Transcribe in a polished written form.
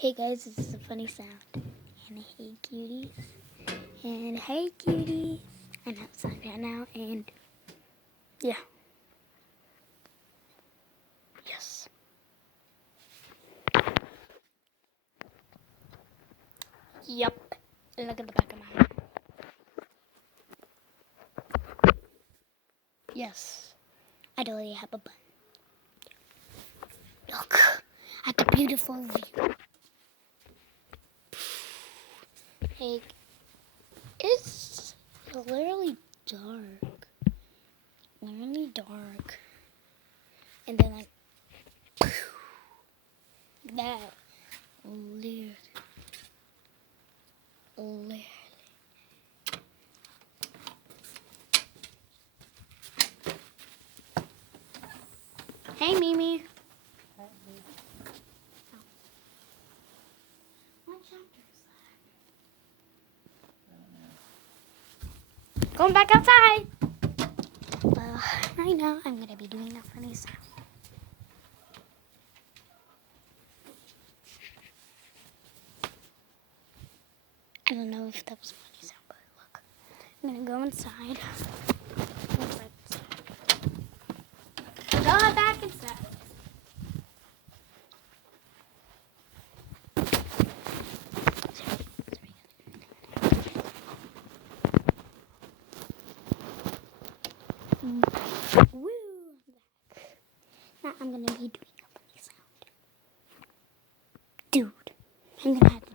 Hey guys, this is a funny sound. And hey cuties. And hey cuties. I'm outside right now and yeah. Yes. Yup. Look at the back of my head. Yes. I totally have a bun. Look at the beautiful view. Hey, it's literally dark. Literally dark. And then like that. Literally. Hey Mimi. What chapter is that? Going back outside. Well, right now I'm gonna be doing a funny sound. I don't know if that was a funny sound, but look. I'm gonna go inside. Go back inside. Woo! Now I'm gonna be doing a funny sound. Dude, I'm gonna have